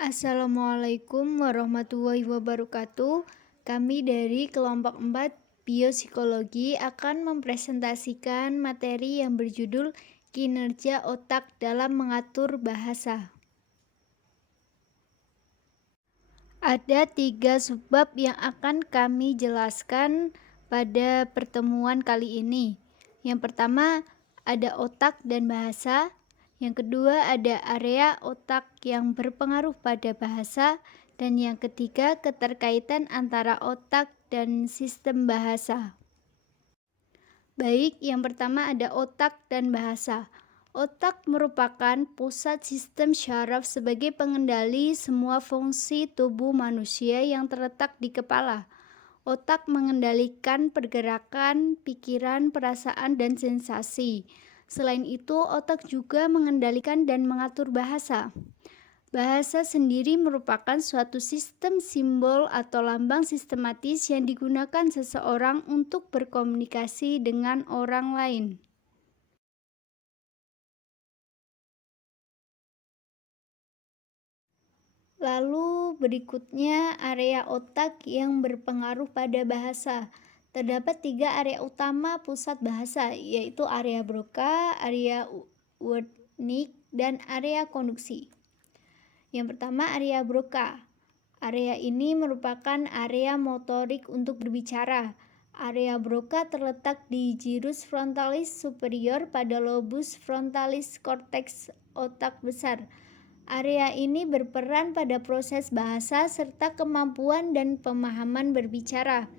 Assalamualaikum warahmatullahi wabarakatuh. Kami dari kelompok 4 Biopsikologi akan mempresentasikan materi yang berjudul Kinerja Otak dalam Mengatur Bahasa. Ada 3 subbab yang akan kami jelaskan pada pertemuan kali ini. Yang pertama, ada otak dan bahasa. Yang kedua, ada area otak yang berpengaruh pada bahasa. Dan yang ketiga, keterkaitan antara otak dan sistem bahasa. Baik, yang pertama ada otak dan bahasa. Otak merupakan pusat sistem syaraf sebagai pengendali semua fungsi tubuh manusia yang terletak di kepala. Otak mengendalikan pergerakan, pikiran, perasaan, dan sensasi. Selain itu, otak juga mengendalikan dan mengatur bahasa. Bahasa sendiri merupakan suatu sistem simbol atau lambang sistematis yang digunakan seseorang untuk berkomunikasi dengan orang lain. Lalu berikutnya area otak yang berpengaruh pada bahasa. Terdapat 3 area utama pusat bahasa, yaitu area Broca, area Wernicke, dan area konduksi. Yang pertama, area Broca. Area ini merupakan area motorik untuk berbicara. Area Broca terletak di gyrus frontalis superior pada lobus frontalis korteks otak besar. Area ini berperan pada proses bahasa serta kemampuan dan pemahaman berbicara.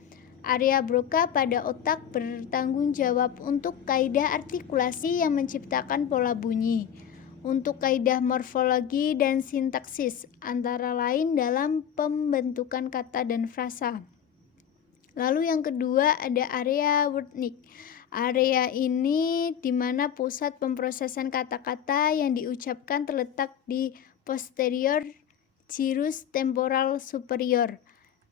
Area Broca pada otak bertanggung jawab untuk kaidah artikulasi yang menciptakan pola bunyi, untuk kaidah morfologi dan sintaksis, antara lain dalam pembentukan kata dan frasa. Lalu yang kedua ada area Wernicke. Area ini di mana pusat pemrosesan kata-kata yang diucapkan terletak di posterior gyrus temporal superior,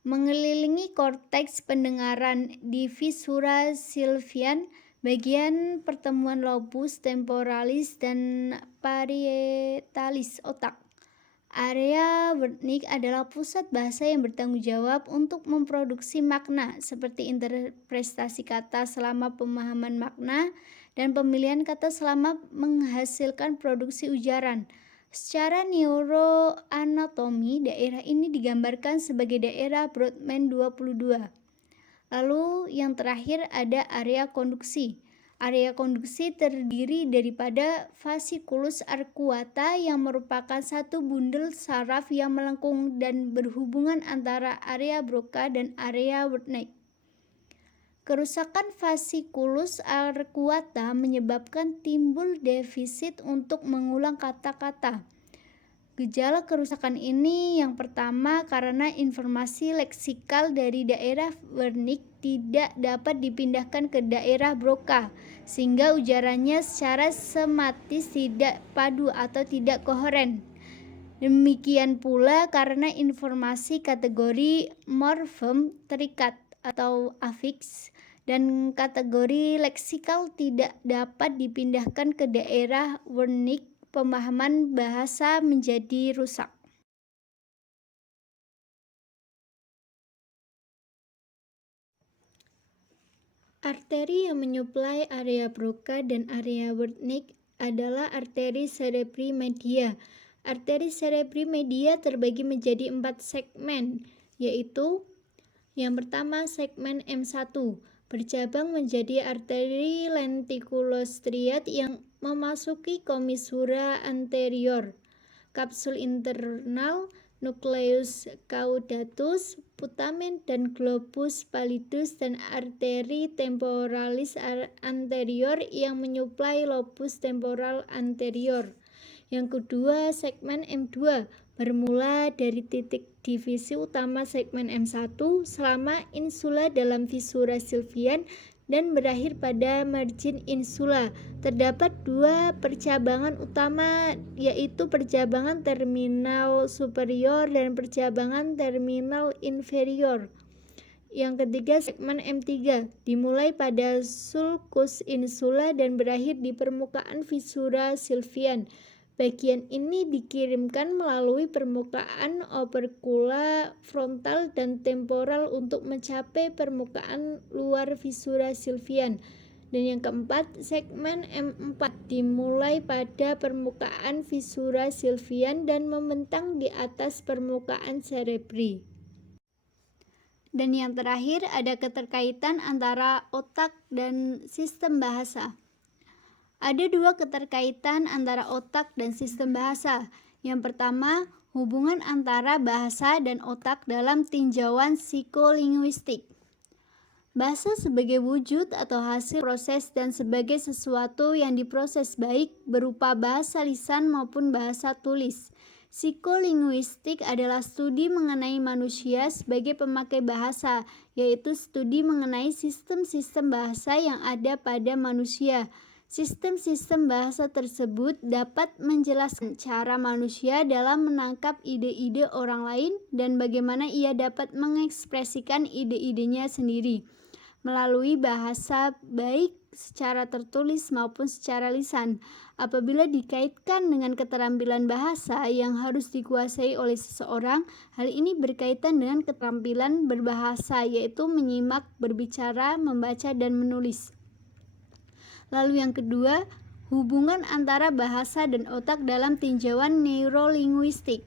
mengelilingi korteks pendengaran di visura sylvian, bagian pertemuan lobus temporalis dan parietalis otak. Area Wernicke adalah pusat bahasa yang bertanggung jawab untuk memproduksi makna, seperti interpretasi kata selama pemahaman makna dan pemilihan kata selama menghasilkan produksi ujaran. Secara neuroanatomi, daerah ini digambarkan sebagai daerah Brodmann 22. Lalu yang terakhir ada area konduksi. Area konduksi terdiri daripada fasciculus arcuata yang merupakan satu bundel saraf yang melengkung dan berhubungan antara area Broca dan area Wernicke. Kerusakan fasciculus arcuata menyebabkan timbul defisit untuk mengulang kata-kata. Gejala kerusakan ini yang pertama karena informasi leksikal dari daerah Wernicke tidak dapat dipindahkan ke daerah Broca, sehingga ujarannya secara sematis tidak padu atau tidak koheren. Demikian pula karena informasi kategori morfem terikat atau afiks dan kategori leksikal tidak dapat dipindahkan ke daerah Wernicke, pemahaman bahasa menjadi rusak. Arteri yang menyuplai area Broca dan area Wernicke adalah arteri cerebri media. Arteri cerebri media terbagi menjadi 4 segmen, yaitu yang pertama segmen M1, bercabang menjadi arteri lenticulostriate yang memasuki commissura anterior, kapsul internal, nucleus caudatus, putamen dan globus pallidus, dan arteri temporalis anterior yang menyuplai lobus temporal anterior. Yang kedua, segmen M2 bermula dari titik divisi utama segmen M1 selama insula dalam visura sylvian dan berakhir pada margin insula. Terdapat 2 percabangan utama, yaitu percabangan terminal superior dan percabangan terminal inferior. Yang ketiga, segmen M3 dimulai pada sulcus insula dan berakhir di permukaan visura sylvian. Bagian ini dikirimkan melalui permukaan operkula frontal dan temporal untuk mencapai permukaan luar visura sylvian. Dan yang keempat, segmen M4 dimulai pada permukaan visura sylvian dan membentang di atas permukaan cerebri. Dan yang terakhir, ada keterkaitan antara otak dan sistem bahasa. Ada dua keterkaitan antara otak dan sistem bahasa. Yang pertama, hubungan antara bahasa dan otak dalam tinjauan psikolinguistik. Bahasa sebagai wujud atau hasil proses dan sebagai sesuatu yang diproses baik berupa bahasa lisan maupun bahasa tulis. Psikolinguistik adalah studi mengenai manusia sebagai pemakai bahasa, yaitu studi mengenai sistem-sistem bahasa yang ada pada manusia. Sistem-sistem bahasa tersebut dapat menjelaskan cara manusia dalam menangkap ide-ide orang lain dan bagaimana ia dapat mengekspresikan ide-idenya sendiri melalui bahasa baik secara tertulis maupun secara lisan. Apabila dikaitkan dengan keterampilan bahasa yang harus dikuasai oleh seseorang, hal ini berkaitan dengan keterampilan berbahasa, yaitu menyimak, berbicara, membaca, dan menulis. Lalu yang kedua, hubungan antara bahasa dan otak dalam tinjauan neurolinguistik.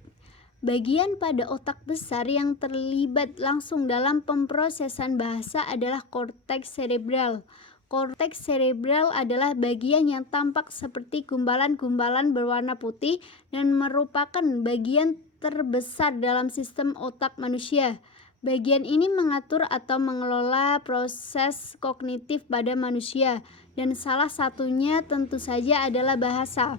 Bagian pada otak besar yang terlibat langsung dalam pemrosesan bahasa adalah korteks cerebral. Korteks cerebral adalah bagian yang tampak seperti gumpalan-gumpalan berwarna putih dan merupakan bagian terbesar dalam sistem otak manusia. Bagian ini mengatur atau mengelola proses kognitif pada manusia, dan salah satunya tentu saja adalah bahasa.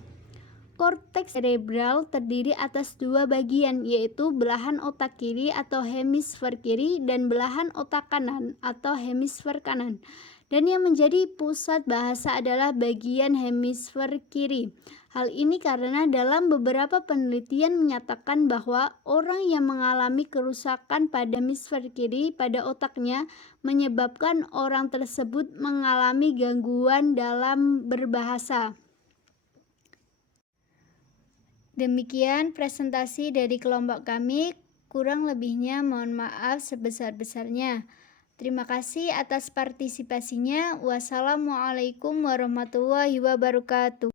Korteks cerebral terdiri atas dua bagian, yaitu belahan otak kiri atau hemisfer kiri dan belahan otak kanan atau hemisfer kanan. Dan yang menjadi pusat bahasa adalah bagian hemisfer kiri. Hal ini karena dalam beberapa penelitian menyatakan bahwa orang yang mengalami kerusakan pada hemisfer kiri pada otaknya menyebabkan orang tersebut mengalami gangguan dalam berbahasa. Demikian presentasi dari kelompok kami, kurang lebihnya mohon maaf sebesar-besarnya. Terima kasih atas partisipasinya. Wassalamualaikum warahmatullahi wabarakatuh.